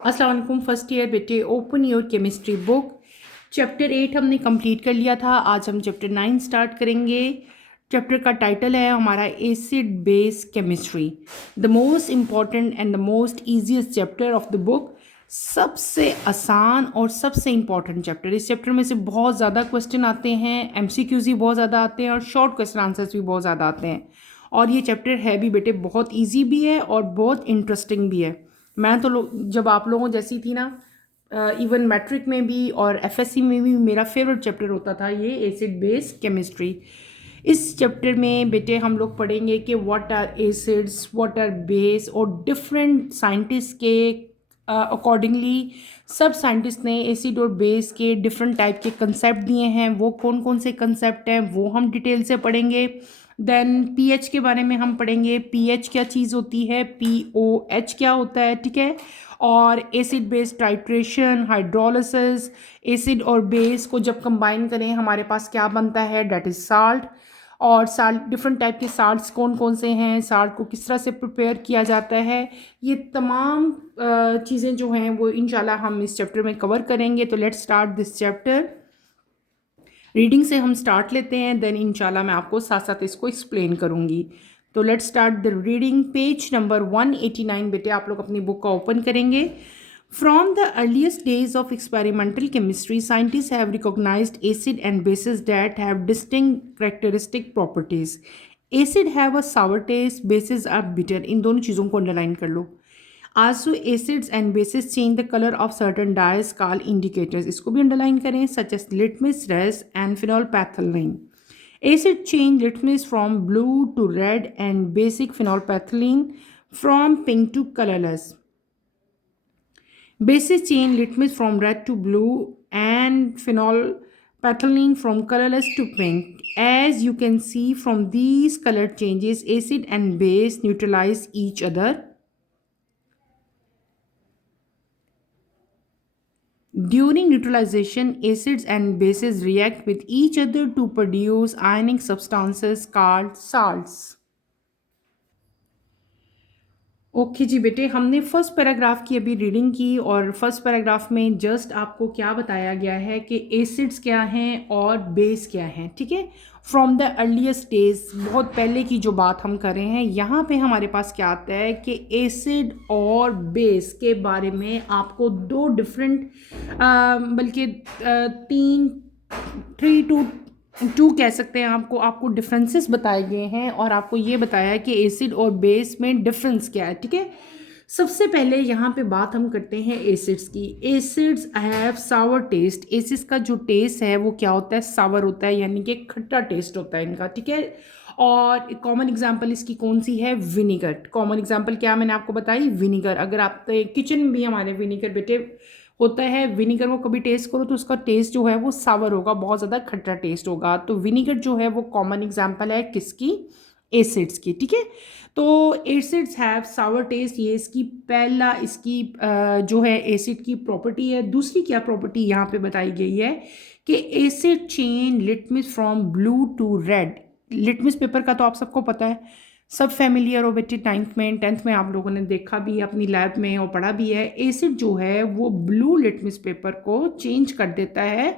अस्सलाम वालेकुम first year बेटे, open your chemistry book. Chapter 8 हमने कंप्लीट कर लिया था। आज हम चैप्टर 9 स्टार्ट करेंगे। चैप्टर का टाइटल है हमारा acid base chemistry, the most important and the most easiest chapter of the book. सबसे आसान और सबसे इम्पॉर्टेंट चैप्टर। इस चैप्टर में से बहुत ज़्यादा क्वेश्चन आते हैं, एमसीक्यूज भी बहुत ज़्यादा आते हैं और शॉर्ट क्वेश्चन आंसर्स भी बहुत ज़्यादा आते हैं। और ये चैप्टर है भी बेटे बहुत ईजी भी है और बहुत इंटरेस्टिंग भी है। मैं तो जब आप लोगों जैसी थी ना, इवन मैट्रिक में भी और एफएससी में भी मेरा फेवरेट चैप्टर होता था ये एसिड बेस केमिस्ट्री। इस चैप्टर में बेटे हम लोग पढ़ेंगे कि what are acids, what are base, और डिफरेंट साइंटिस्ट के अकॉर्डिंगली सब साइंटिस्ट ने एसिड और बेस के डिफरेंट टाइप के कंसेप्ट दिए हैं। वो कौन कौन से कंसेप्ट हैं वो हम डिटेल से पढ़ेंगे। देन पीएच के बारे में हम पढ़ेंगे, पीएच क्या चीज़ होती है, पीओएच क्या होता है, ठीक है। और acid base titration, hydrolysis, acid और बेस को जब कंबाइन करें हमारे पास क्या बनता है, डेट इज़ साल्ट। और साल्ट, डिफरेंट टाइप के साल्ट्स कौन कौन से हैं, साल्ट को किस तरह से प्रिपेयर किया जाता है, ये तमाम चीज़ें जो हैं वो इंशाल्लाह हम इस चैप्टर में कवर करेंगे। तो let's start this chapter. Reading से हम स्टार्ट लेते हैं, देन इंशाल्लाह मैं आपको साथ साथ इसको एक्सप्लेन करूँगी। तो let's start the reading. Page number 189 बेटे आप लोग अपनी बुक का ओपन करेंगे। From the earliest days of experimental chemistry, scientists have recognized acid and bases that have distinct characteristic properties. Acid have a sour taste, bases are bitter. इन दोनों चीज़ों को underline कर लो। Also, acids and bases change the color of certain dyes called indicators. इसको भी underline करें, such as litmus res and phenolphthalein. Acid change litmus from blue to red and basic phenolphthalein from pink to colorless. Bases change litmus from red to blue and phenolphthalein from colorless to pink. As you can see from these color changes, acid and base neutralize each other. During neutralization, acids and bases react with each other to produce ionic substances called salts. Okay जी बेटे, हमने first paragraph की अभी reading की और first paragraph में just आपको क्या बताया गया है कि एसिड्स क्या हैं और बेस क्या हैं, ठीक है। फ्रॉम द अर्लीस्ट डेज, बहुत पहले की जो बात हम कर रहे हैं, यहाँ पे हमारे पास क्या आता है कि एसिड और बेस के बारे में आपको दो डिफरेंट, बल्कि तीन, थ्री टू टू कह सकते हैं, आपको डिफरेंसेस बताए गए हैं और आपको ये बताया है कि एसिड और बेस में डिफरेंस क्या है, ठीक है। सबसे पहले यहाँ पे बात हम करते हैं एसिड्स की। Acids have sour taste. Acids का जो टेस्ट है वो क्या होता है, सावर होता है, यानी कि खट्टा टेस्ट होता है इनका, ठीक है। और कॉमन एग्जांपल इसकी कौन सी है, विनीगर। कॉमन एग्जांपल क्या मैंने आपको बताई, विनीगर। अगर आप किचन में भी हमारे विनीगर बेटे होता है, विनीगर वो कभी टेस्ट करो तो उसका टेस्ट जो है वो सावर होगा, बहुत ज़्यादा खट्टा टेस्ट होगा। तो विनीगर जो है वो कॉमन एग्जांपल है किसकी, एसिड्स की, ठीक है। तो एसिड्स हैव सावर टेस्ट, ये इसकी पहला इसकी जो है एसिड की प्रॉपर्टी है। दूसरी क्या प्रॉपर्टी यहाँ पे बताई गई है कि acid change litmus from blue to red. Litmus paper का तो आप सबको पता है, सब फैमिलियर हो बेटे, 9th में 10th में आप लोगों ने देखा भी है अपनी लैब में और पढ़ा भी है। एसिड जो है वो ब्लू लिटमस पेपर को चेंज कर देता है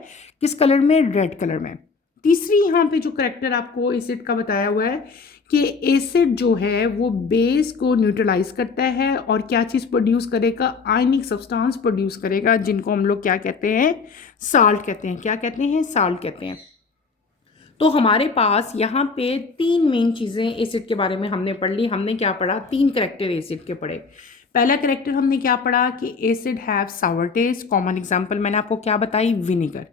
किस कलर में, रेड कलर में। तीसरी यहाँ पे जो करेक्टर आपको एसिड का बताया हुआ है कि एसिड जो है वो बेस को न्यूट्रलाइज करता है और क्या चीज़ प्रोड्यूस करेगा, आयनिक सब्सटेंस प्रोड्यूस करेगा, जिनको हम लोग क्या कहते हैं, साल्ट कहते हैं। क्या कहते हैं, साल्ट कहते हैं। तो हमारे पास यहाँ पे तीन मेन चीज़ें एसिड के बारे में हमने पढ़ ली। हमने क्या पढ़ा, तीन करेक्टर एसिड के पढ़े। पहला करेक्टर हमने क्या पढ़ा कि acid have sour taste. Common example मैंने आपको क्या बताई, विनेगर।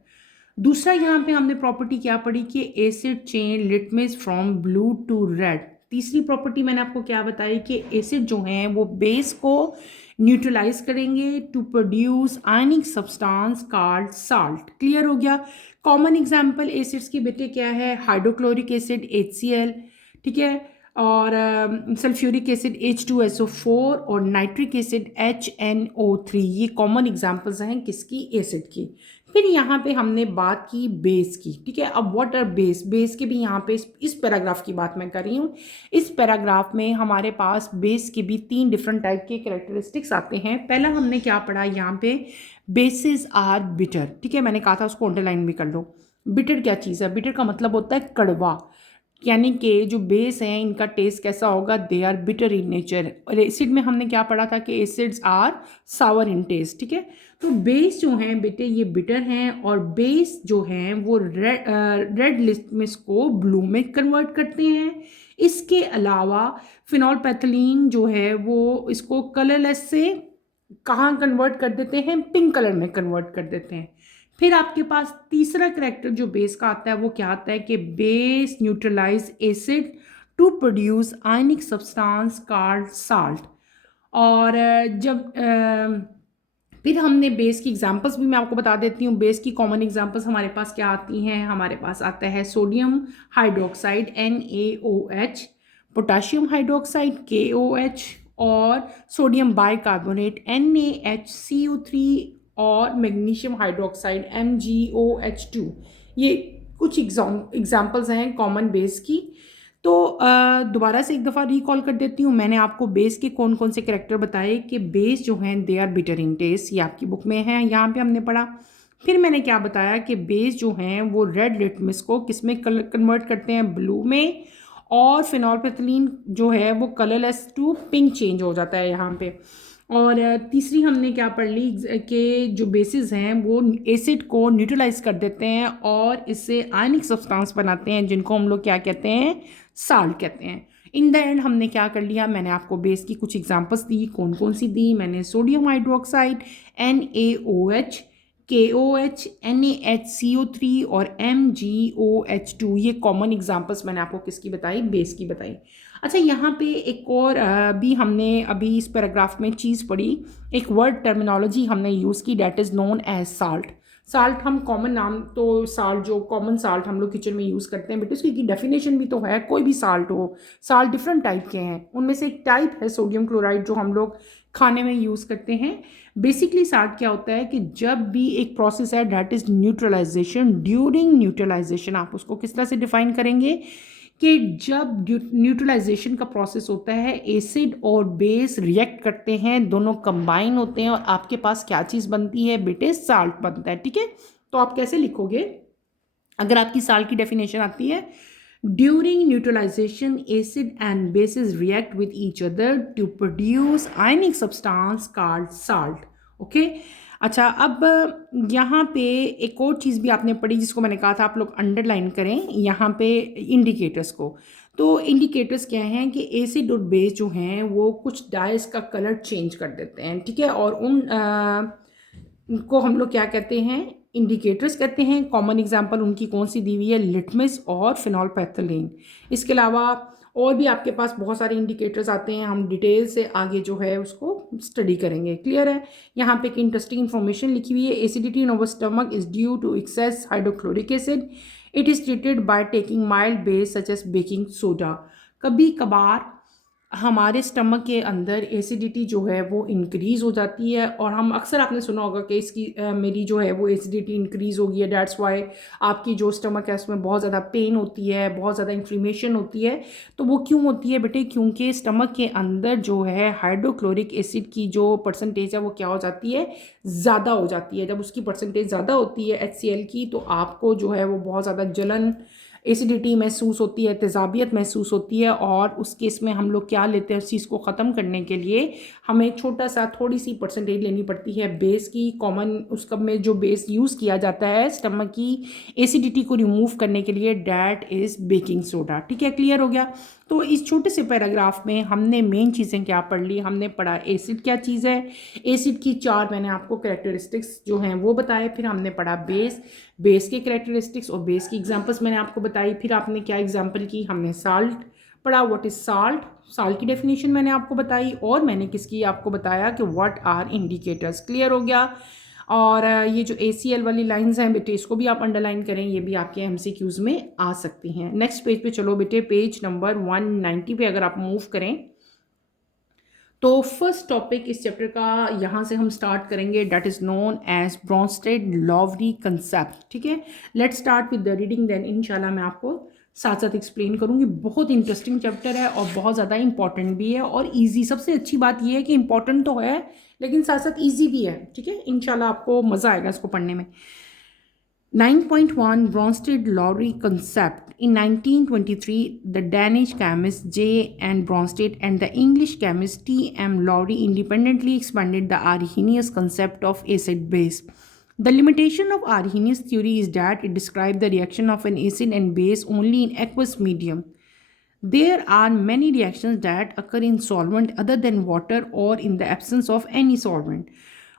दूसरा यहाँ पे हमने प्रॉपर्टी क्या पढ़ी कि acid change litmus from blue to red. तीसरी प्रॉपर्टी मैंने आपको क्या बताई कि एसिड जो हैं वो बेस को न्यूट्रलाइज करेंगे to produce ionic substance called salt. Clear हो गया। कॉमन एग्जांपल एसिड्स की बेटे क्या है, हाइड्रोक्लोरिक एसिड HCl, ठीक है, और सल्फ्यूरिक एसिड H2SO4 और नाइट्रिक एसिड HNO3। ये कॉमन एग्जांपल्स हैं किसकी, एसिड की। फिर यहाँ पे हमने बात की बेस की, ठीक है। अब व्हाट आर बेस, बेस के भी यहाँ पे इस पैराग्राफ की बात मैं कर रही हूँ। इस पैराग्राफ में हमारे पास बेस के भी 3 डिफरेंट टाइप के कैरेक्टरिस्टिक्स आते हैं। पहला हमने क्या पढ़ा यहाँ पे, बेसिस आर बिटर, ठीक है। मैंने कहा था उसको अंडरलाइन भी कर लो। बिटर क्या चीज़ है, बिटर का मतलब होता है कड़वा, यानी कि जो बेस हैं इनका टेस्ट कैसा होगा, they are bitter in nature. और एसिड में हमने क्या पढ़ा था कि acids are sour in taste, ठीक है। तो बेस जो हैं बेटे ये बिटर हैं, और बेस जो हैं वो रेड लिटमस को ब्लू में कन्वर्ट करते हैं। इसके अलावा फिनोल्फेथलीन जो है वो इसको कलरलेस से कहाँ कन्वर्ट कर देते हैं, पिंक कलर में कन्वर्ट कर देते हैं। फिर आपके पास तीसरा करैक्टर जो बेस का आता है वो क्या आता है कि base neutralize acid to produce ionic substance called salt. और फिर हमने बेस की एग्जांपल्स भी मैं आपको बता देती हूँ। बेस की कॉमन एग्जांपल्स हमारे पास क्या आती हैं, हमारे पास आता है sodium hydroxide NaOH, potassium hydroxide KOH, और सोडियम बाइकार्बोनेट NaHCO3, और मैग्नीशियम हाइड्रोक्साइड MgOH2। ये कुछ एग्जाम्पल्स हैं कॉमन बेस की। तो दोबारा से एक दफ़ा रिकॉल कर देती हूँ। मैंने आपको बेस के कौन कौन से कैरेक्टर बताए कि बेस जो हैं they are bitter in taste, ये आपकी बुक में है, यहाँ पे हमने पढ़ा। फिर मैंने क्या बताया कि बेस जो हैं वो रेड लिटमस को किस में कन्वर्ट करते हैं, ब्लू में, और फिनोल्फेथलीन जो है वो कलरलेस टू पिंक चेंज हो जाता है यहाँ पे। और तीसरी हमने क्या पढ़ ली कि जो बेसिस हैं वो एसिड को न्यूट्रलाइज कर देते हैं और इससे आयनिक सब्सटेंस बनाते हैं जिनको हम लोग क्या कहते हैं, साल्ट कहते हैं। इन द एंड हमने क्या कर लिया, मैंने आपको बेस की कुछ एग्जांपल्स दी। कौन कौन सी दी, मैंने sodium hydroxide NaOH, KOH, NaHCO3 और MgOH2, ये कॉमन एग्जांपल्स मैंने आपको किसकी बताई, बेस की बताई। अच्छा, यहाँ पे एक और भी हमने अभी इस पैराग्राफ में चीज़ पढ़ी, एक वर्ड टर्मिनोलॉजी हमने यूज़ की, that is known as salt. Salt हम कॉमन नाम, तो साल्ट जो कॉमन साल्ट हम लोग किचन में यूज़ करते हैं, बट उसकी डेफिनेशन भी तो है। कोई भी साल्ट हो, साल्ट डिफरेंट टाइप के हैं, उनमें से एक टाइप है सोडियम क्लोराइड जो हम लोग खाने में यूज़ करते हैं। बेसिकली साल्ट क्या होता है कि जब भी एक प्रोसेस है that is neutralization, during neutralization आप उसको किस तरह से डिफाइन करेंगे कि जब न्यूट्रलाइजेशन का प्रोसेस होता है, एसिड और बेस रिएक्ट करते हैं, दोनों कंबाइन होते हैं और आपके पास क्या चीज़ बनती है बेटे, साल्ट बनता है, ठीक है। तो आप कैसे लिखोगे, अगर आपकी साल्ट की डेफिनेशन आती है, during neutralization acid and bases react with each other to produce ionic substance called salt, okay. अच्छा, अब यहाँ पे एक और चीज़ भी आपने पढ़ी जिसको मैंने कहा था आप लोग अंडरलाइन करें, यहाँ पे इंडिकेटर्स को। तो इंडिकेटर्स क्या हैं कि एसिड और बेस जो हैं वो कुछ डाइस का कलर चेंज कर देते हैं, ठीक है, और उनको हम लोग क्या कहते हैं, इंडिकेटर्स कहते हैं। कॉमन एग्जांपल उनकी कौन सी दी हुई है, लिटमस और फिनोल्फेथलीन। इसके अलावा और भी आपके पास बहुत सारे इंडिकेटर्स आते हैं, हम डिटेल से आगे जो है उसको स्टडी करेंगे, क्लियर है। यहाँ पे एक इंटरेस्टिंग इन्फॉर्मेशन लिखी हुई है, acidity in our stomach is due to excess hydrochloric acid, it is treated by taking mild base such as baking soda. कभी कभार हमारे स्टमक के अंदर एसिडिटी जो है वो इंक्रीज़ हो जाती है, और हम अक्सर आपने सुना होगा कि इसकी मेरी जो है वो एसिडिटी इंक्रीज़ हो गई है, डैट्स वाई आपकी जो स्टमक है उसमें बहुत ज़्यादा पेन होती है, बहुत ज़्यादा इन्फ्लेमेशन होती है। तो वो क्यों होती है बेटे, क्योंकि स्टमक के अंदर जो है हाइड्रोक्लोरिक एसिड की जो परसेंटेज है वो क्या हो जाती है, ज़्यादा हो जाती है। जब उसकी परसेंटेज ज़्यादा होती है HCl की, तो आपको जो है वो बहुत ज़्यादा जलन, एसिडिटी महसूस होती है, तेज़ाबियत महसूस होती है, और उस केस में हम लोग क्या लेते हैं, उस चीज़ को ख़त्म करने के लिए हमें छोटा सा थोड़ी सी परसेंटेज लेनी पड़ती है बेस की। कॉमन उस कप में जो बेस यूज़ किया जाता है स्टमक की एसिडिटी को रिमूव करने के लिए, डैट इज़ बेकिंग सोडा, ठीक है, क्लियर हो गया। तो इस छोटे से पैराग्राफ में हमने मेन चीज़ें क्या पढ़ ली, हमने पढ़ा एसिड क्या चीज़ है, एसिड की 4 मैंने आपको कैरेक्टरिस्टिक्स जो हैं वो बताए। फिर हमने पढ़ा बेस, बेस के कैरेक्टरिस्टिक्स और बेस की एग्जांपल्स मैंने आपको बताई। फिर आपने क्या एग्जांपल की, हमने साल्ट पढ़ा, व्हाट इज़ साल्ट, साल्ट की डेफिनेशन मैंने आपको बताई, और मैंने किसकी आपको बताया कि व्हाट आर इंडिकेटर्स, क्लियर हो गया। और ये जो ACL वाली लाइंस हैं बेटे, इसको भी आप अंडरलाइन करें, ये भी आपके MCQs में आ सकती हैं। नेक्स्ट पेज पे चलो बेटे, पेज नंबर 190 पे अगर आप मूव करें तो फर्स्ट टॉपिक इस चैप्टर का यहाँ से हम स्टार्ट करेंगे, that is known as Bronsted Lowry concept. ठीक है, let's start with the reading, then इंशाल्लाह मैं आपको साथ साथ एक्सप्लेन करूँगी। बहुत इंटरेस्टिंग चैप्टर है और बहुत ज़्यादा इंपॉर्टेंट भी है और ईजी। सबसे अच्छी बात यह है कि इंपॉर्टेंट तो है लेकिन साथ साथ ईजी भी है। ठीक है, इंशाल्लाह आपको मज़ा आएगा इसको पढ़ने में। 9.1 Bronsted-Lowry concept. In 1923, the Danish chemist J. N. Bronsted and the English chemist T. M. Lowry independently expanded the Arrhenius concept of acid-base. The limitation of Arrhenius theory is that it describes the reaction of an acid and base only in aqueous medium. There are many reactions that occur in solvent other than water or in the absence of any solvent.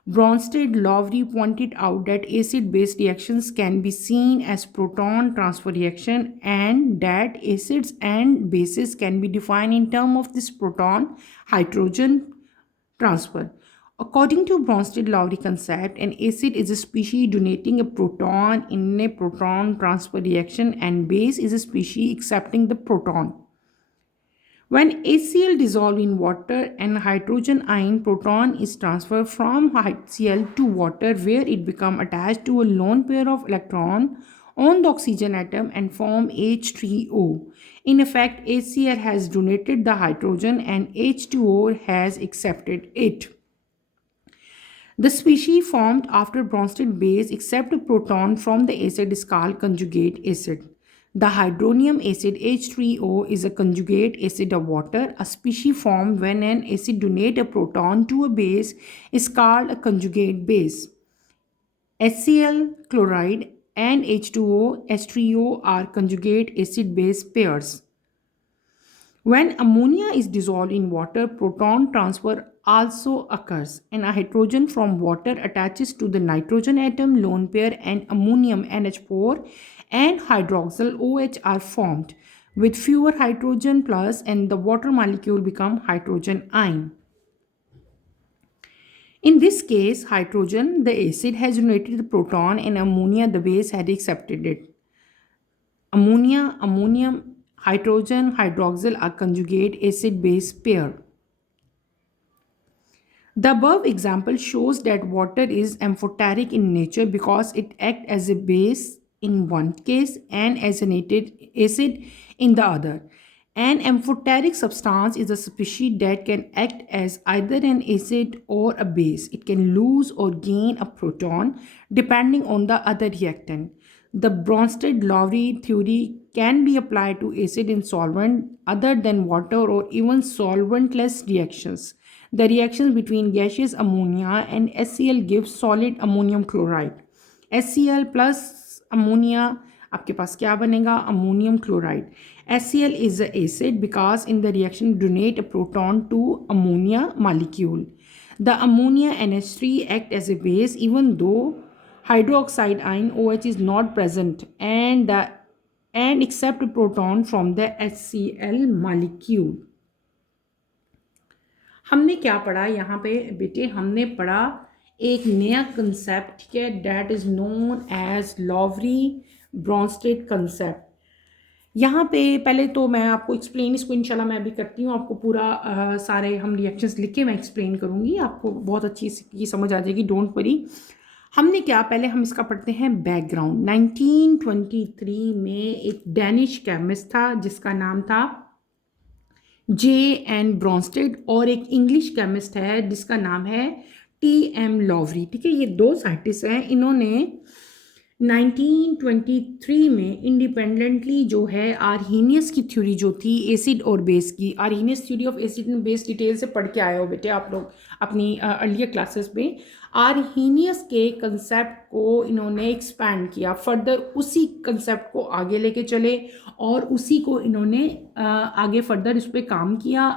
Bronsted-Lowry pointed out that acid-base reactions can be seen as proton transfer reaction and that acids and bases can be defined in terms of this proton-hydrogen transfer. According to Bronsted-Lowry concept, an acid is a species donating a proton in a proton transfer reaction and base is a species accepting the proton. When HCl dissolves in water, an hydrogen ion proton is transferred from HCl to water where it becomes attached to a lone pair of electrons on the oxygen atom and form H3O. In effect, HCl has donated the hydrogen and H2O has accepted it. The species formed after Bronsted base accept a proton from the acid is called conjugate acid. The hydronium acid H3O is a conjugate acid of water. A species formed when an acid donates a proton to a base is called a conjugate base. HCl chloride and H2O, H3O are conjugate acid-base pairs. When ammonia is dissolved in water, proton transfer also occurs, and a hydrogen from water attaches to the nitrogen atom lone pair and ammonium NH4 and hydroxyl OH are formed with fewer hydrogen plus and the water molecule become hydrogen ion. In this case, hydrogen, the acid, has donated the proton and ammonia, the base, had accepted it. Ammonia, ammonium, hydrogen, hydroxyl are conjugate acid-base pair. The above example shows that water is amphoteric in nature because it acts as a base in one case and as an acid in the other. An amphoteric substance is a species that can act as either an acid or a base. It can lose or gain a proton depending on the other reactant. The Bronsted-Lowry theory can be applied to acid in solvent other than water or even solventless reactions. The reactions between gaseous ammonia and HCl gives solid ammonium chloride. HCl plus ammonia, आपके पास क्या बनेगा? Ammonium chloride. HCl is an acid because in the reaction donate a proton to ammonia molecule. The ammonia NH3 act as a base even though hydroxide ion OH is not present and accept a proton from the HCl molecule. हमने क्या पढ़ा यहाँ पे बेटे? हमने पढ़ा एक नया कंसेप्ट, ठीक है, that is known as Lowry Bronsted concept. यहाँ पे पहले तो मैं आपको एक्सप्लेन इसको इंशाल्लाह मैं भी करती हूँ, आपको पूरा सारे हम रिएक्शंस लिख के मैं एक्सप्लेन करूँगी, आपको बहुत अच्छी इसकी समझ आ जाएगी, डोंट वरी। हमने क्या, पहले हम इसका पढ़ते हैं बैकग्राउंड। 1923 में एक डैनिश केमिस्ट था जिसका नाम था J.N. ब्रॉन्स्टेड और एक इंग्लिश केमिस्ट है जिसका नाम है T.M. लॉवरी। ठीक है, ये दो साइंटिस्ट हैं। इन्होंने 1923 में इंडिपेंडेंटली जो है आर्हीनियस की थ्योरी जो थी एसिड और बेस की, Arrhenius theory of acid and base detail से पढ़ के आए हो बेटे आप लोग अपनी अर्लियर क्लासेस में। आर्हीनियस के कंसेप्ट को इन्होंने एक्सपैंड किया, फर्दर उसी कंसेप्ट को आगे लेके चले और उसी को इन्होंने आगे फर्दर इस पर काम किया।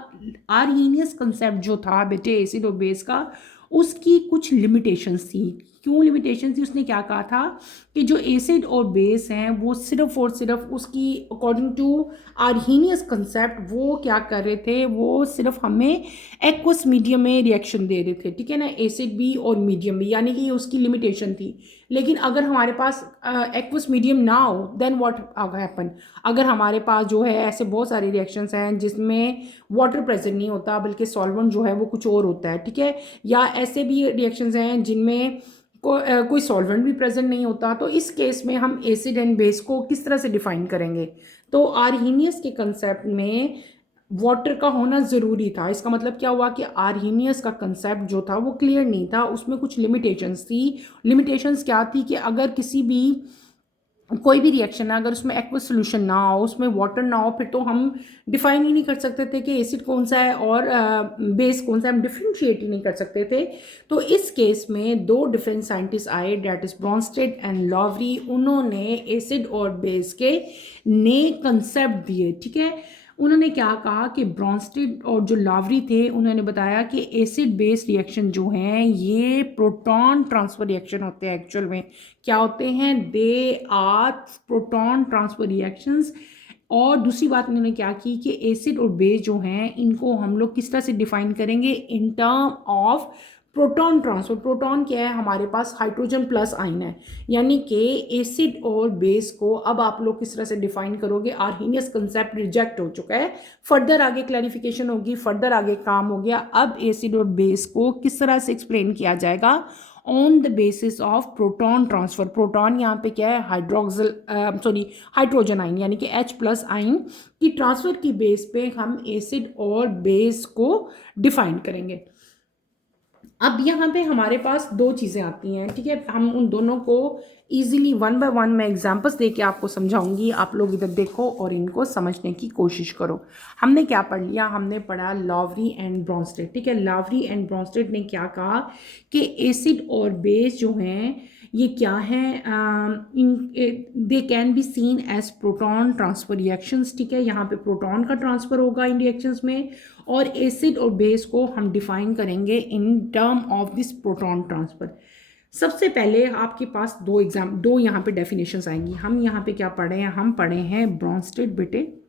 आर्हीनियस कंसेप्ट जो था बेटे एसिड और बेस का, उसकी कुछ लिमिटेशंस थी। क्यों लिमिटेशन थी? उसने क्या कहा था कि जो एसिड और बेस हैं वो सिर्फ और सिर्फ उसकी अकॉर्डिंग टू आर्हीनियस कंसेप्ट वो क्या कर रहे थे, वो सिर्फ हमें एक्वस मीडियम में रिएक्शन दे रहे थे, ठीक है ना, एसिड भी और मीडियम भी, यानी कि ये उसकी लिमिटेशन थी। लेकिन अगर हमारे पास एक्वस मीडियम ना हो देन व्हाट हैपन, अगर हमारे पास जो है ऐसे बहुत सारे रिएक्शंस हैं जिसमें वाटर प्रेजेंट नहीं होता बल्कि सॉल्वेंट जो है वो कुछ और होता है, ठीक है, या ऐसे भी रिएक्शंस हैं जिनमें कोई सॉल्वेंट भी प्रेजेंट नहीं होता, तो इस केस में हम एसिड एंड बेस को किस तरह से डिफाइन करेंगे? तो आर्हीनियस के कंसेप्ट में वाटर का होना ज़रूरी था। इसका मतलब क्या हुआ कि आर्हीनियस का कंसेप्ट जो था वो क्लियर नहीं था, उसमें कुछ लिमिटेशंस थी। लिमिटेशंस क्या थी कि अगर किसी भी कोई भी रिएक्शन है अगर उसमें एक्वस सोल्यूशन ना हो, उसमें वाटर ना हो, फिर तो हम डिफाइन ही नहीं कर सकते थे कि एसिड कौन सा है और बेस कौन सा है, हम डिफ्रेंशिएट ही नहीं कर सकते थे। तो इस केस में दो डिफरेंट साइंटिस्ट आए, that is Bronsted and Lowry. उन्होंने एसिड और बेस के नए कंसेप्ट दिए, ठीक है। उन्होंने क्या कहा कि ब्रॉन्स्टेड और जो लावरी थे उन्होंने बताया कि एसिड बेस रिएक्शन जो हैं ये प्रोटॉन ट्रांसफर रिएक्शन होते हैं। एक्चुअल में क्या होते हैं? They are proton transfer reactions. और दूसरी बात उन्होंने क्या की कि एसिड और बेस जो हैं इनको हम लोग किस तरह से डिफाइन करेंगे? In term of proton transfer. Proton क्या है? हमारे पास हाइड्रोजन प्लस आइन है, यानी कि एसिड और बेस को अब आप लोग किस तरह से डिफाइन करोगे? आर्हीनियस कंसेप्ट रिजेक्ट हो चुका है, फर्दर आगे क्लैरिफिकेशन होगी, फर्दर आगे काम हो गया। अब एसिड और बेस को किस तरह से एक्सप्लेन किया जाएगा? On the basis of proton transfer. Proton यहाँ पे क्या है? हाइड्रोजन आइन, यानी कि H प्लस आइन की ट्रांसफर की बेस पे हम एसिड और बेस को डिफाइन करेंगे। अब यहाँ पे हमारे पास दो चीज़ें आती हैं, ठीक है, हम उन दोनों को इजीली वन बाय वन मैं एग्जांपल्स दे के आपको समझाऊंगी। आप लोग इधर देखो और इनको समझने की कोशिश करो। हमने क्या पढ़ लिया? हमने पढ़ा लावरी एंड ब्रॉन्स्टेड, ठीक है। लावरी एंड ब्रॉन्स्टेड ने क्या कहा कि एसिड और बेस जो हैं ये क्या हैं? They can be seen as proton transfer reactions, ठीक है। यहाँ पे प्रोटॉन का ट्रांसफर होगा इन रिएक्शंस में, और एसिड और बेस को हम डिफाइन करेंगे in term of this proton transfer. सबसे पहले आपके पास दो यहाँ पे डेफिनेशंस आएंगी। हम यहाँ पे क्या पढ़े हैं? हम पढ़े हैं ब्रॉन्स्टेड, बेटे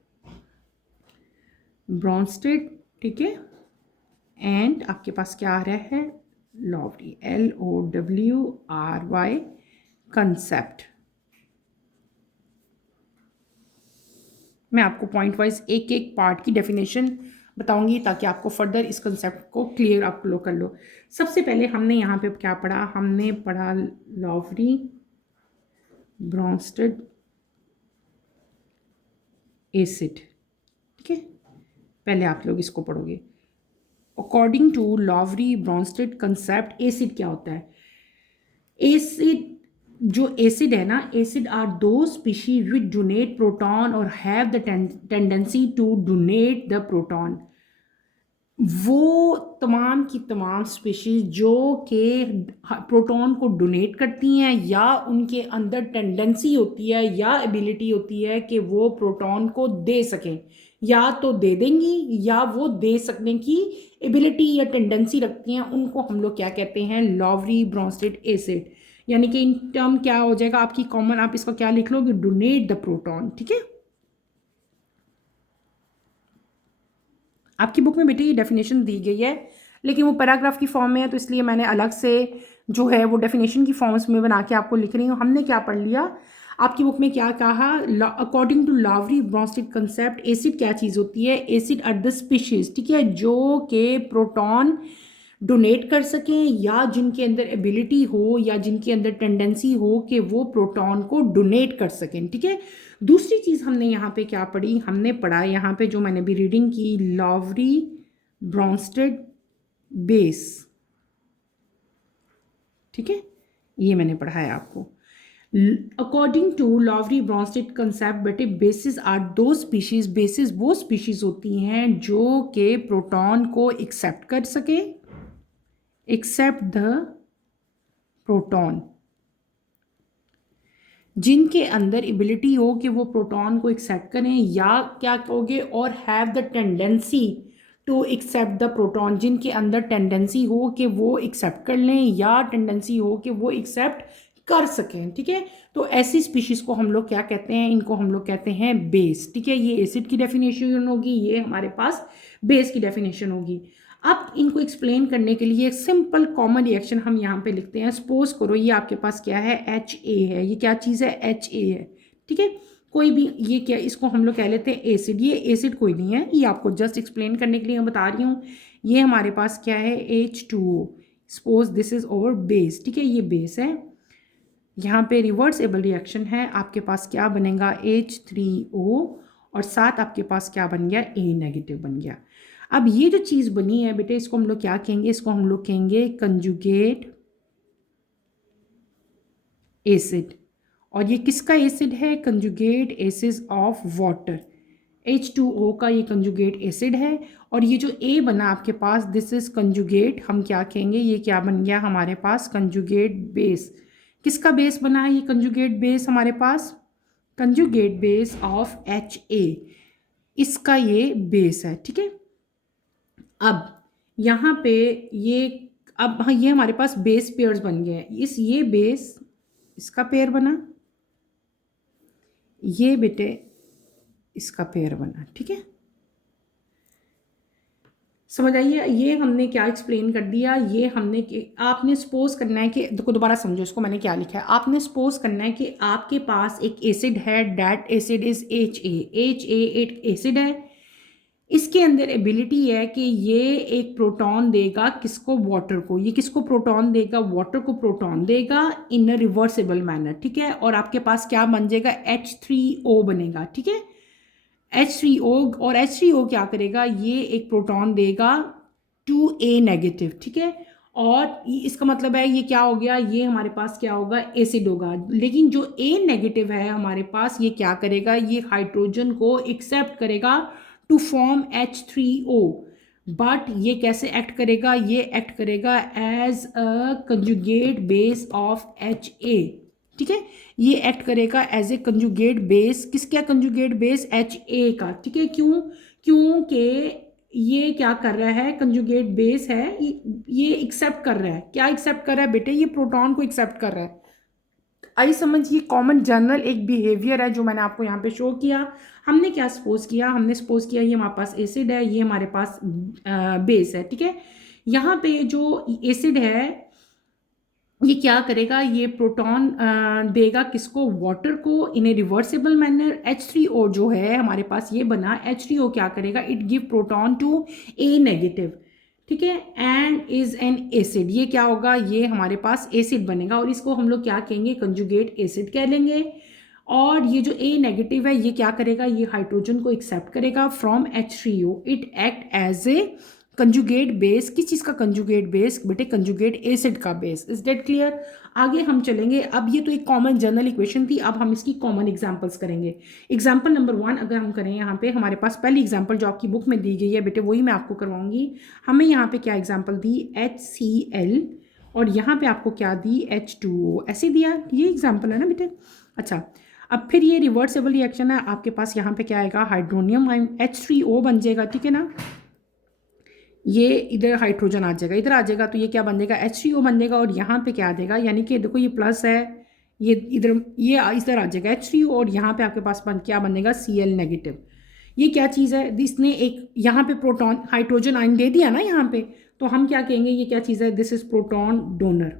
ब्रॉन्स्टेड, ठीक है। एंड आपके पास क्या आ रहा है? लॉवरी, LOWRY कंसेप्ट। मैं आपको पॉइंट वाइज एक एक पार्ट की डेफिनेशन बताऊंगी ताकि आपको फर्दर इस कंसेप्ट को क्लियर आप लोग कर लो। सबसे पहले हमने यहाँ पे क्या पढ़ा? हमने पढ़ा लॉवरी, ब्रॉन्स्टेड, एसिड, ठीक है। पहले आप लोग इसको पढ़ोगे। According to Lowry Bronsted concept, acid क्या होता है? एसिड, जो एसिड है ना, acid are the species which donate proton और have the tendency to donate the proton. वो तमाम की तमाम स्पीशीज जो कि प्रोटॉन को डोनेट करती हैं या उनके अंदर टेंडेंसी होती है या एबिलिटी होती है कि वो प्रोटॉन को दे सकें, या तो दे देंगी या वो दे सकने की एबिलिटी या टेंडेंसी रखती हैं, उनको हम लोग क्या कहते हैं? लॉवरी ब्रॉन्स्टेड एसिड। यानी कि इन टर्म क्या हो जाएगा आपकी कॉमन? आप इसको क्या लिख लोगे? डोनेट द प्रोटॉन, ठीक है। आपकी बुक में बेटे ये डेफिनेशन दी गई है, लेकिन वो पैराग्राफ की फॉर्म में है, तो इसलिए मैंने अलग से जो है वो डेफिनेशन की फॉर्म्स में बना के आपको लिख रही हूँ। हमने क्या पढ़ लिया? आपकी बुक में क्या कहा? According to Lowry Bronsted concept, acid क्या चीज़ होती है? एसिड आर द स्पीशीज, ठीक है, जो के प्रोटॉन डोनेट कर सकें या जिनके अंदर एबिलिटी हो या जिनके अंदर टेंडेंसी हो कि वो प्रोटॉन को डोनेट कर सकें, ठीक है। दूसरी चीज़ हमने यहाँ पे क्या पढ़ी? हमने पढ़ा यहाँ पे जो मैंने भी रीडिंग की, लॉवरी ब्रॉन्स्टेड बेस, ठीक है, ये मैंने पढ़ाया आपको। According to Lowry Bronsted concept, बेटे bases are the species, bases वो स्पीशीज होती हैं जो कि प्रोटॉन को एक्सेप्ट कर सके, एक्सेप्ट द प्रोटॉन, जिनके अंदर एबिलिटी हो कि वो प्रोटॉन को एक्सेप्ट करें, या क्या कहोगे? और have the tendency to accept the proton, जिनके अंदर टेंडेंसी हो कि वो एक्सेप्ट कर लें या टेंडेंसी हो कि वो एक्सेप्ट कर सकें, ठीक है। तो ऐसी स्पीशीज़ को हम लोग क्या कहते हैं, इनको हम लोग कहते हैं बेस, ठीक है। ये एसिड की डेफिनेशन होगी, ये हमारे पास बेस की डेफिनेशन होगी। अब इनको एक्सप्लेन करने के लिए एक सिंपल कॉमन रिएक्शन हम यहाँ पे लिखते हैं। सपोज करो ये आपके पास क्या है, HA है, ये क्या चीज़ है, HA है, ठीक है। कोई भी ये क्या, इसको हम लोग कह लेते हैं एसिड। ये एसिड कोई नहीं है, ये आपको जस्ट एक्सप्लेन करने के लिए मैं बता रही हूँ। ये हमारे पास क्या है, H2O। Suppose this is over base, ठीक है, ये बेस है। यहाँ पे रिवर्सेबल रिएक्शन है, आपके पास क्या बनेगा, H3O, और साथ आपके पास क्या बन गया, A नेगेटिव बन गया। अब ये जो चीज़ बनी है बेटे, इसको हम लोग क्या कहेंगे, इसको हम लोग कहेंगे कंजुगेट एसिड। और ये किसका एसिड है, conjugate acid of water. H2O का ये कंजुगेट एसिड है। और ये जो A बना आपके पास, दिस इज कंजुगेट, हम क्या कहेंगे, ये क्या बन गया हमारे पास, कंजुगेट बेस। किसका बेस बना है ये कंजुगेट बेस हमारे पास, कंजुगेट बेस ऑफ HA, इसका ये बेस है, ठीक है। अब यहाँ पे ये, अब हाँ, ये हमारे पास बेस पेयर्स बन गए हैं। ये बेस, इसका पेयर बना, ये बेटे इसका पेयर बना, ठीक है। समझ आइए, ये हमने क्या एक्सप्लेन कर दिया, ये हमने आपने सपोज करना है कि, देखो दोबारा समझो इसको मैंने क्या लिखा है। आपने सपोज करना है कि आपके पास एक एसिड है, दैट एसिड इज HA एक एसिड है। इसके अंदर एबिलिटी है कि ये एक प्रोटॉन देगा, किसको, वाटर को। ये किसको प्रोटॉन देगा, वाटर को प्रोटॉन देगा इन अ रिवर्सेबल मैनर, ठीक है। और आपके पास क्या बन जाएगा, H3O बनेगा, ठीक है। H3O, और H3O क्या करेगा, ये एक प्रोटॉन देगा टू A नेगेटिव, ठीक है। और इसका मतलब है ये क्या हो गया, ये हमारे पास क्या होगा, एसिड होगा। लेकिन जो A नेगेटिव है हमारे पास, ये क्या करेगा, ये हाइड्रोजन को एक्सेप्ट करेगा टू फॉर्म H3O। बट ये कैसे एक्ट करेगा, ये एक्ट करेगा as a conjugate base of HA, ठीक है। ये एक्ट करेगा एज ए कंजुगेट बेस, किसका कंजुगेट बेस, HA का, ठीक है। क्यों, क्योंकि ये क्या कर रहा है, कंजुगेट बेस है, ये एक्सेप्ट कर रहा है, क्या एक्सेप्ट कर रहा है बेटे, ये प्रोटॉन को एक्सेप्ट कर रहा है। आई समझ, ये कॉमन जनरल एक बिहेवियर है जो मैंने आपको यहाँ पे शो किया। हमने क्या सपोज किया, हमने सपोज किया ये हमारे पास एसिड है, ये हमारे पास बेस है, ठीक है। यहाँ पे जो एसिड है ये क्या करेगा, ये प्रोटॉन देगा किसको, वाटर को इन ए रिवर्सेबल मैनर। H3O जो है हमारे पास ये बना, H3O क्या करेगा, it give proton to A negative, ठीक है, एंड इज एन एसिड। ये क्या होगा, ये हमारे पास एसिड बनेगा, और इसको हम लोग क्या कहेंगे, कंजुगेट एसिड कह लेंगे। और ये जो A नेगेटिव है ये क्या करेगा, ये हाइड्रोजन को एक्सेप्ट करेगा from H3O, it act as a conjugate base. किस चीज़ का कंजुगेट बेस बेटे, कंजुगेट एसिड का बेस। Is that clear. आगे हम चलेंगे। अब ये तो एक कॉमन जनरल इक्वेशन थी, अब हम इसकी कॉमन एग्जांपल्स करेंगे। एग्जांपल नंबर 1 अगर हम करें, यहाँ पे हमारे पास पहली एग्जांपल जो आपकी बुक में दी गई है बेटे, वही मैं आपको करवाऊंगी। हमें यहाँ पे क्या एग्जांपल दी, HCl, और यहाँ पे आपको क्या दी, H2O, ऐसे दिया। ये एग्जाम्पल है ना बेटे। अच्छा, अब फिर ये रिवर्सेबल रिएक्शन है, आपके पास यहाँ पे क्या आएगा, हाइड्रोनियम आयन, H3O बन जाएगा, ठीक है ना। ये इधर हाइड्रोजन आ जाएगा, इधर आ जाएगा, तो ये क्या बन जाएगा, H3O बन जाएगा। और यहाँ पे क्या आ जाएगा, यानी कि देखो ये प्लस है, ये इधर, ये इधर आ जाएगा H3O, और यहाँ पे आपके पास क्या बनेगा, Cl नेगेटिव। ये क्या चीज़ है, इसने एक यहाँ पे प्रोटॉन हाइड्रोजन आयन दे दिया ना यहाँ पे, तो हम क्या कहेंगे, ये क्या चीज़ है, दिस इज प्रोटॉन डोनर।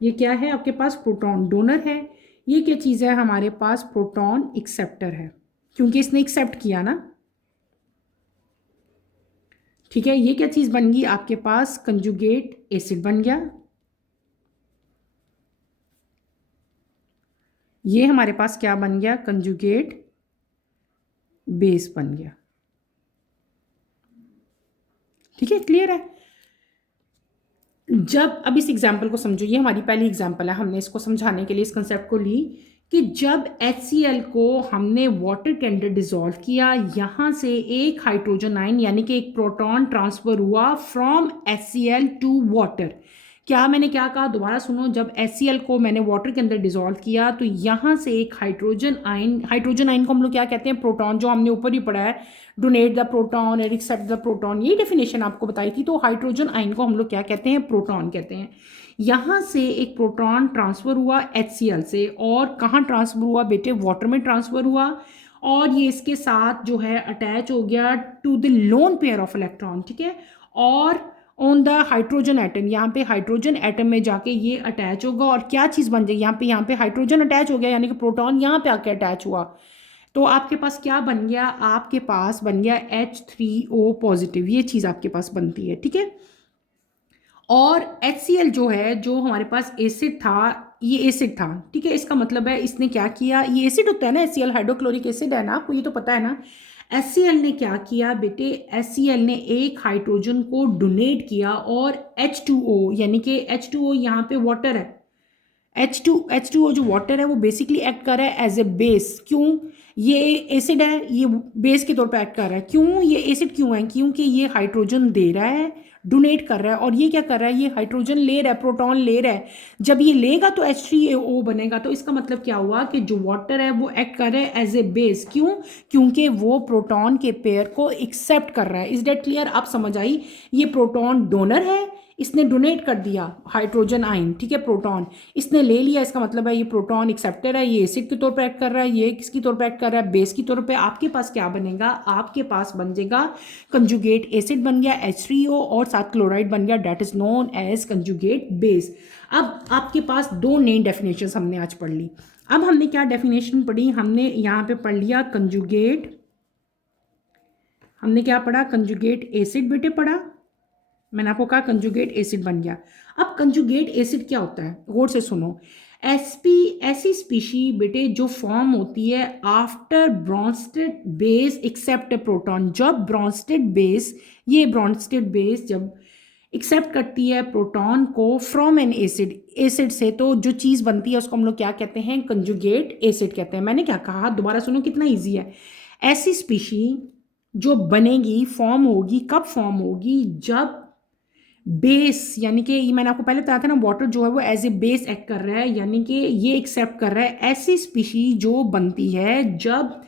ये क्या है आपके पास, प्रोटॉन डोनर है। ये क्या चीज़ है हमारे पास, प्रोटॉन एक्सेप्टर है, क्योंकि इसने एक्सेप्ट किया ना, ठीक है। ये क्या चीज़ बन गई आपके पास, कंजुगेट एसिड बन गया। ये हमारे पास क्या बन गया, कंजुगेट बेस बन गया, ठीक है, क्लियर है। जब, अब इस एग्जाम्पल को समझो, ये हमारी पहली एग्जाम्पल है, हमने इसको समझाने के लिए इस कंसेप्ट को ली कि जब HCl को हमने वाटर के अंदर डिजोल्व किया, यहाँ से एक हाइड्रोजन आयन यानी कि एक प्रोटॉन ट्रांसफर हुआ फ्रॉम HCl टू वाटर। क्या मैंने क्या कहा, दोबारा सुनो। जब HCl को मैंने वाटर के अंदर डिसॉल्व किया तो यहाँ से एक हाइड्रोजन आयन को हम लोग क्या कहते हैं, प्रोटॉन, जो हमने ऊपर ही पढ़ा है, डोनेट द प्रोटॉन और एक्सेप्ट द प्रोटॉन, ये डेफिनेशन आपको बताई थी। तो हाइड्रोजन आयन को हम लोग क्या कहते हैं, प्रोटॉन कहते हैं। यहाँ से एक प्रोटॉन ट्रांसफर हुआ HCl से, और कहाँ ट्रांसफर हुआ बेटे, वाटर में ट्रांसफर हुआ, और ये इसके साथ जो है अटैच हो गया to the lone pair of electron, ठीक है। और ऑन द हाइड्रोजन एटम, यहाँ पे हाइड्रोजन एटम में जाके ये अटैच होगा, और क्या चीज़ बन जाएगी, यहाँ पे हाइड्रोजन अटैच हो गया, यानी कि प्रोटॉन यहाँ पे आके अटैच हुआ। तो आपके पास क्या बन गया, आपके पास बन गया H3O पॉजिटिव, ये चीज़ आपके पास बनती है, ठीक है। और HCl जो है, जो हमारे पास एसिड था, ये एसिड था, ठीक है। इसका मतलब है इसने क्या किया, ये एसिड होता है ना, HCl हाइड्रोक्लोरिक एसिड है ना, आपको ये तो पता है ना। HCl ने क्या किया बेटे, HCl ने एक हाइड्रोजन को डोनेट किया, और H2O, यानी कि H2O यहाँ पे वाटर है, H2O जो वाटर है वो बेसिकली एक्ट कर रहा है एज ए बेस। क्यों, ये एसिड है, ये बेस के तौर पे एक्ट कर रहा है। क्यों ये एसिड क्यों है, क्योंकि ये हाइड्रोजन दे रहा है, डोनेट कर रहा है, और ये क्या कर रहा है, ये हाइड्रोजन ले रहा है, प्रोटॉन ले रहा है। जब ये लेगा तो H3O बनेगा। तो इसका मतलब क्या हुआ कि जो वाटर है वो एक्ट कर रहा है एज ए बेस। क्यों, क्योंकि वो प्रोटॉन के पेयर को एक्सेप्ट कर रहा है। इज डेट क्लियर, आप समझ आई। ये प्रोटॉन डोनर है, इसने डोनेट कर दिया हाइड्रोजन आयन, ठीक है, प्रोटॉन इसने ले लिया। इसका मतलब है ये प्रोटॉन एक्सेप्टर है, ये एसिड के तौर पर एक्ट कर रहा है, ये किसकी तौर पर एक्ट कर रहा है, बेस की तौर पे। आपके पास क्या बनेगा, आपके पास बन जाएगा कंजुगेट एसिड बन गया H3O, और साथ क्लोराइड बन गया, that is known as conjugate base. अब आपके पास दो नई डेफिनेशन हमने आज पढ़ ली। अब हमने क्या डेफिनेशन पढ़ी, हमने यहाँ पे पढ़ लिया कंजुगेट, हमने क्या पढ़ा, कंजुगेट एसिड बेटे पढ़ा, मैंने आपको कहा कंजुगेट एसिड बन गया। अब कंजुगेट एसिड क्या होता है, गौर से सुनो। ऐसी स्पीशी बेटे जो फॉर्म होती है आफ्टर ब्रॉन्स्टेड बेस एक्सेप्ट ए प्रोटॉन। जब ब्रॉन्स्टेड बेस, ये ब्रॉन्स्टेड बेस जब एक्सेप्ट करती है प्रोटॉन को फ्रॉम एन एसिड से, तो जो चीज़ बनती है उसको हम लोग क्या कहते हैं, कंजुगेट एसिड कहते हैं। मैंने क्या कहा, दोबारा सुनो कितना ईजी है। ऐसी स्पीशी जो बनेगी, फॉर्म होगी, कब फॉर्म होगी, जब बेस, यानी कि ये मैंने आपको पहले बताया था ना, वाटर जो है वो एज ए बेस एक्ट कर रहा है, यानी कि ये एक्सेप्ट कर रहा है। ऐसी स्पीशी जो बनती है जब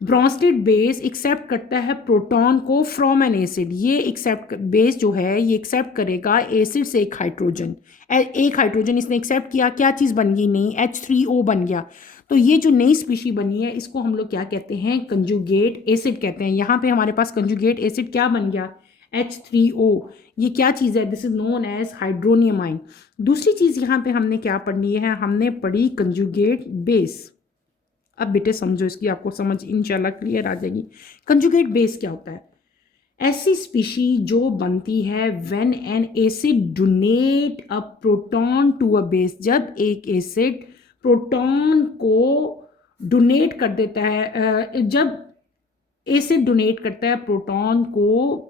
ब्रॉन्स्टेड बेस एक्सेप्ट करता है प्रोटॉन को फ्रॉम एन एसिड। ये एक्सेप्ट बेस जो है ये एक्सेप्ट करेगा एसिड से एक हाइड्रोजन इसने एक्सेप्ट किया, क्या चीज़ बन गई, नहीं, H3O बन गया। तो ये जो नई स्पीशी बनी है इसको हम लोग क्या कहते हैं, कंजुगेट एसिड कहते हैं। यहाँ पे हमारे पास कंजुगेट एसिड क्या बन गया, H3O। ये क्या चीज़ है, this is known as hydronium ion. दूसरी चीज़ यहाँ पे हमने क्या पढ़नी है, हमने पढ़ी कंजुगेट बेस। अब बेटे समझो, इसकी आपको समझ इंशाल्लाह क्लियर आ जाएगी। कंजुगेट बेस क्या होता है, ऐसी स्पीशी जो बनती है when an acid donate a proton to a base. जब एक एसिड प्रोटॉन को डोनेट कर देता है, जब एसिड डोनेट करता है प्रोटॉन को,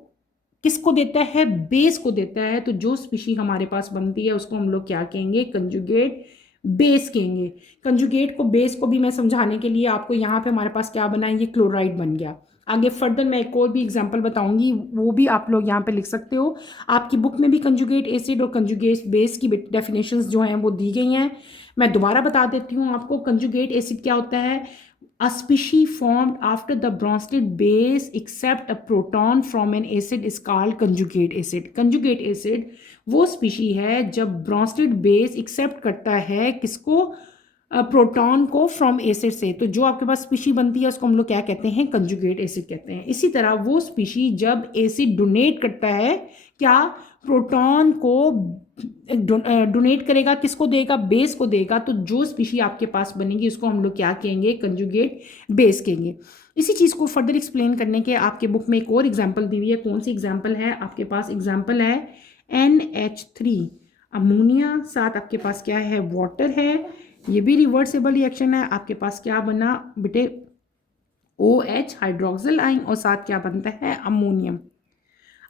किसको देता है, बेस को देता है। तो जो स्पीशी हमारे पास बनती है उसको हम लोग क्या कहेंगे, कंजुगेट बेस कहेंगे। कंजुगेट को, बेस को भी मैं समझाने के लिए आपको यहाँ पे हमारे पास क्या बना है, ये क्लोराइड बन गया। आगे फर्दर मैं एक और भी एग्जांपल बताऊंगी, वो भी आप लोग यहाँ पे लिख सकते हो। आपकी बुक में भी कंजुगेट एसिड और कंजुगेट बेस की डेफिनेशंस जो हैं वो दी गई हैं। मैं दोबारा बता देती हूँ आपको, कंजुगेट एसिड क्या होता है, a species formed after the Bronsted base except a proton from an acid is called conjugate acid. Conjugate acid वो स्पीशी है जब ब्रॉन्स्टेड बेस एक्सेप्ट करता है किसको, प्रोटॉन को फ्रॉम एसिड से। तो जो आपके पास स्पीशी बनती है उसको हम लोग क्या कहते हैं, कंजुगेट एसिड कहते हैं। इसी तरह वो स्पीशी जब एसिड डोनेट करता है, क्या, प्रोटॉन को डोनेट करेगा, किसको देगा, बेस को देगा। तो जो स्पीशी आपके पास बनेगी उसको हम लोग क्या कहेंगे, कंजुगेट बेस कहेंगे। इसी चीज़ को फर्दर एक्सप्लेन करने के आपके बुक में एक और एग्जाम्पल दी हुई है। कौन सी एग्जाम्पल है, आपके पास एग्जाम्पल है NH3 अमोनिया, साथ आपके पास क्या है, वाटर है, ये भी रिवर्सिबल रिएक्शन है। आपके पास क्या बना बेटे, OH हाइड्रोक्सिल आयन, और साथ क्या बनता है, अमोनियम।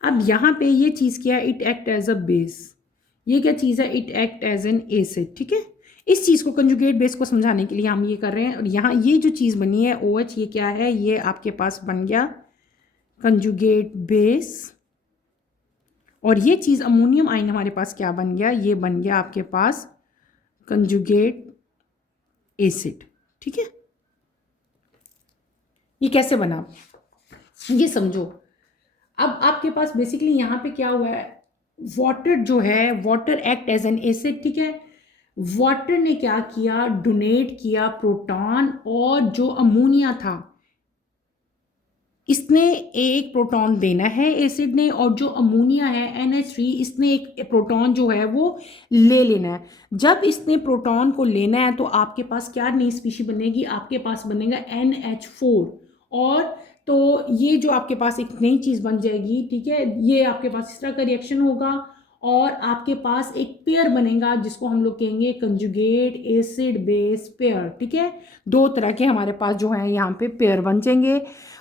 अब यहाँ पे ये चीज़ क्या है, it act as a base. ये क्या चीज़ है, it act as an acid, ठीक है। इस चीज़ को कंजुगेट बेस को समझाने के लिए हम ये कर रहे हैं। और यहाँ ये जो चीज़ बनी है OH, ये क्या है, ये आपके पास बन गया कंजुगेट बेस। और ये चीज़ अमोनियम आयन हमारे पास क्या बन गया, ये बन गया आपके पास कंजुगेट एसिड। ठीक है, ये कैसे बना ये समझो। अब आपके पास बेसिकली यहाँ पे क्या हुआ है, वाटर जो है, water act as an acid. ठीक है, वाटर ने क्या किया, डोनेट किया प्रोटॉन, और जो अमोनिया था इसने एक प्रोटॉन देना है एसिड ने, और जो अमोनिया है NH3 इसने एक प्रोटॉन जो है वो ले लेना है। जब इसने प्रोटॉन को लेना है तो आपके पास क्या नई स्पीशी बनेगी, आपके पास बनेगा NH4। और तो ये जो आपके पास एक नई चीज़ बन जाएगी। ठीक है, ये आपके पास इस तरह का रिएक्शन होगा और आपके पास एक पेयर बनेगा जिसको हम लोग कहेंगे कंजुगेट एसिड बेस पेयर। ठीक है, दो तरह के हमारे पास जो है यहाँ पे पेयर बन जाएंगे।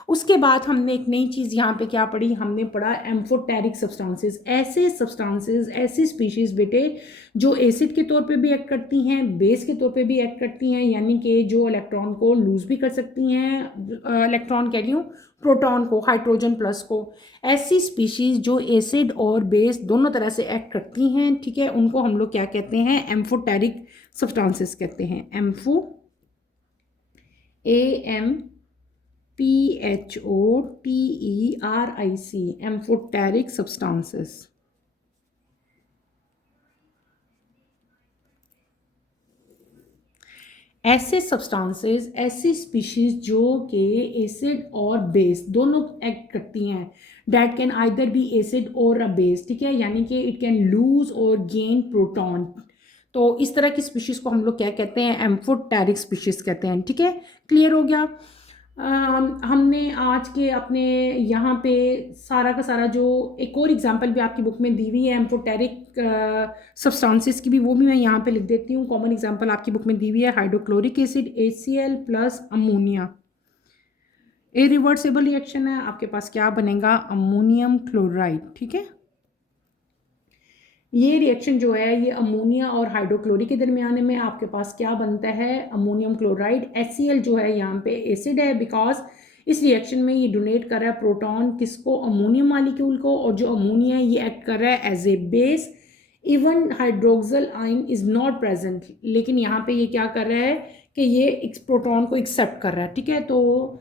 उसके बाद हमने एक नई चीज़ यहाँ पे क्या पढ़ी, हमने पढ़ा एम्फोटेरिक सब्सटेंसेस। ऐसे सब्सटेंसेस, ऐसी स्पीशीज बेटे जो एसिड के तौर पे भी एक्ट करती हैं, बेस के तौर पे भी एक्ट करती हैं, यानी कि जो इलेक्ट्रॉन को लूज भी कर सकती हैं, इलेक्ट्रॉन कह रही हूँ, प्रोटॉन को, हाइड्रोजन प्लस को। ऐसी स्पीशीज जो एसिड और बेस दोनों तरह से एक्ट करती हैं, ठीक है, उनको हम लोग क्या कहते हैं, एम्फोटेरिक सब्सटेंसेस कहते हैं। Ampho, AMPHOTERIC, amphoteric substances. ऐसे सब्सटेंसेस, ऐसी स्पीशीज जो कि एसिड और बेस दोनों एक्ट करती हैं, that can either be acid और अ बेस। ठीक है, यानी कि इट कैन लूज और गेन प्रोटॉन। तो इस तरह की स्पीशीज को हम लोग क्या कहते हैं, एम्फोटेरिक स्पीशीज कहते हैं। ठीक है, क्लियर हो गया। हमने आज के अपने यहाँ पे सारा का सारा जो एक और एग्जांपल भी आपकी बुक में दी हुई है एम्फोटेरिक सब्सटेंसेस की भी, वो भी मैं यहाँ पे लिख देती हूँ। कॉमन एग्जांपल आपकी बुक में दी हुई है hydrochloric acid HCl plus ammonia. Irreversible reaction है, आपके पास क्या बनेगा, अमोनियम क्लोराइड। ठीक है, ये रिएक्शन जो है ये अमोनिया और हाइड्रोक्लोरिक के दरमियान में आपके पास क्या बनता है, अमोनियम क्लोराइड। HCl जो है यहाँ पे एसिड है, बिकॉज इस रिएक्शन में ये डोनेट कर रहा है प्रोटॉन किसको, अमोनियम मालिक्यूल को, और जो अमोनिया है ये एक्ट कर रहा है as a base. Even hydroxyl ion is not present, लेकिन यहाँ पे ये क्या कर रहा है कि ये इस प्रोटॉन को एक्सेप्ट कर रहा है। ठीक है, तो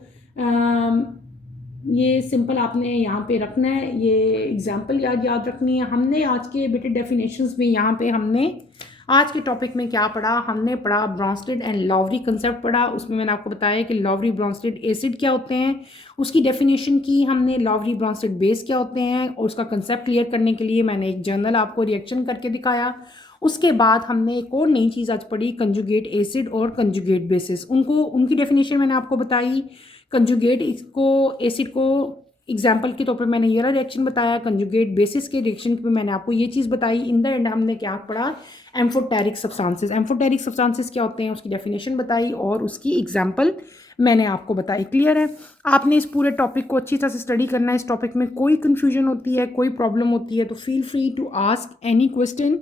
ये सिंपल आपने यहाँ पे रखना है, ये एग्जाम्पल याद रखनी है। हमने आज के बेटे डेफिनेशंस में यहाँ पे हमने आज के टॉपिक में क्या पढ़ा, हमने पढ़ा ब्रॉन्स्टेड एंड लॉवरी कंसेप्ट पढ़ा। उसमें मैंने आपको बताया कि लॉवरी ब्रॉन्स्टेड एसिड क्या होते हैं, उसकी डेफिनेशन की हमने, लॉवरी ब्रॉन्स्टेड बेस क्या होते हैं, और उसका कंसेप्ट क्लियर करने के लिए मैंने एक जर्नल आपको रिएक्शन करके दिखाया। उसके बाद हमने एक और नई चीज़ आज पढ़ी, कंजुगेट एसिड और कंजुगेट बेसिस। उनकी डेफिनेशन मैंने आपको बताई। कंजुगेट इसको एसिड को एग्जाम्पल के तौर पर मैंने ये रिएक्शन बताया, कंजुगेट बेसिस के रिएक्शन पे मैंने आपको ये चीज़ बताई। इन द एंड हमने क्या पढ़ा, एम्फोटेरिक सब्सटेंसेस। एम्फोटेरिक सब्सटेंसेस क्या होते हैं, उसकी डेफिनेशन बताई और उसकी एग्जाम्पल मैंने आपको बताई। क्लियर है, आपने इस पूरे टॉपिक को अच्छी तरह से स्टडी करना है। इस टॉपिक में कोई कन्फ्यूजन होती है, कोई प्रॉब्लम होती है तो feel free to ask any question.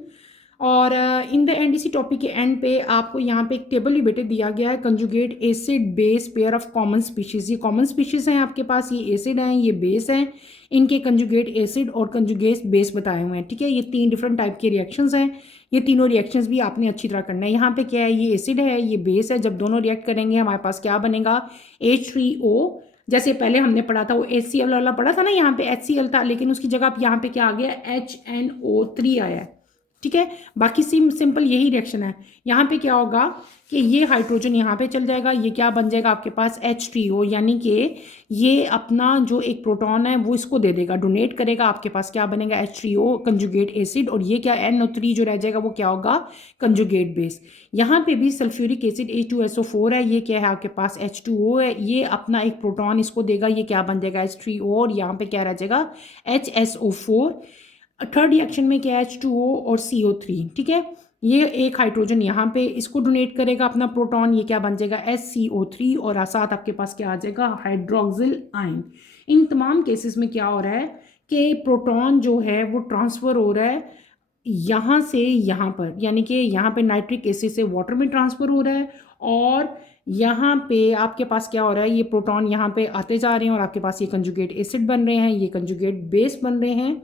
और इन द एंड, इसी टॉपिक के एंड पे आपको यहाँ पे एक टेबल भी बेटे दिया गया है, conjugate acid base pair of common species. ये कॉमन स्पीशीज़ हैं आपके पास, ये एसिड हैं, ये बेस हैं, इनके कंजुगेट एसिड और कंजुगेट बेस बताए हुए हैं। ठीक है, ये 3 डिफरेंट टाइप के रिएक्शंस हैं। ये तीनों रिएक्शंस भी आपने अच्छी तरह करना है। यहाँ पे क्या है, ये एसिड है, ये बेस है, जब दोनों रिएक्ट करेंगे हमारे पास क्या बनेगा, H3O। जैसे पहले हमने पढ़ा था वो HCl वाला पढ़ा था ना, यहाँ पे HCl था, लेकिन उसकी जगह अब यहाँ पे क्या आ गया, HNO3 आया है। ठीक है, बाकी सिंपल यही रिएक्शन है। यहाँ पे क्या होगा कि ये हाइड्रोजन यहाँ पे चल जाएगा, ये क्या बन जाएगा आपके पास, H3O, यानी कि ये अपना जो एक प्रोटॉन है वो इसको दे देगा, डोनेट करेगा, आपके पास क्या बनेगा, H3O कंजुगेट एसिड, और ये क्या NO3 जो रह जाएगा वो क्या होगा, कंजुगेट बेस। यहाँ पे भी सल्फ्यूरिक एसिड H2SO4 है, ये क्या है आपके पास H2O है, ये अपना एक प्रोटॉन इसको देगा, ये क्या बन जाएगा H3O, और यहाँ पे क्या रह जाएगा HSO4। थर्ड रिएक्शन में क्या है, H2O और CO3। ठीक है, ये एक हाइड्रोजन यहाँ पे इसको डोनेट करेगा अपना प्रोटॉन, ये क्या बन जाएगा SCO3, और साथ आपके पास क्या आ जाएगा, हाइड्रोक्सिल आयन। इन तमाम केसेस में क्या हो रहा है कि प्रोटॉन जो है वो ट्रांसफ़र हो रहा है यहाँ से यहाँ पर, यानी कि यहाँ पे नाइट्रिक एसिड से वाटर में ट्रांसफ़र हो रहा है, और यहाँ पे आपके पास क्या हो रहा है, ये प्रोटॉन यहाँ पे आते जा रहे हैं और आपके पास ये कंजुगेट एसिड बन रहे हैं, ये कंजुगेट बेस बन रहे हैं।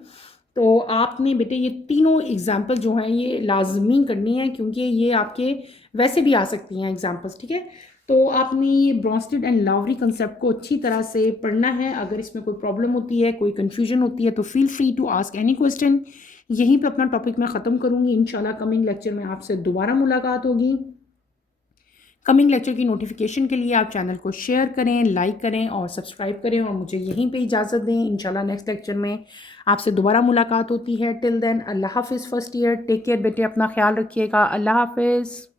तो आपने बेटे ये तीनों एग्जाम्पल जो हैं ये लाजमी करनी है, क्योंकि ये आपके वैसे भी आ सकती हैं एग्जाम्पल्स, ठीक है। तो आपने ये ब्रॉन्स्टेड एंड लावरी कंसेप्ट को अच्छी तरह से पढ़ना है। अगर इसमें कोई प्रॉब्लम होती है, कोई कन्फ्यूजन होती है, तो feel free to ask any question. यहीं पे अपना टॉपिक मैं ख़त्म करूँगी। इंशाल्लाह कमिंग लेक्चर में आपसे दोबारा मुलाकात होगी। कमिंग लेक्चर की नोटिफिकेशन के लिए आप चैनल को शेयर करें, लाइक करें और सब्सक्राइब करें, और मुझे यहीं पे इजाज़त दें। इंशाल्लाह नेक्स्ट लेक्चर में आपसे दोबारा मुलाकात होती है। टिल देन अल्लाह हाफिज़। फर्स्ट ईयर टेक केयर बेटे, अपना ख्याल रखिएगा। अल्लाह हाफिज़।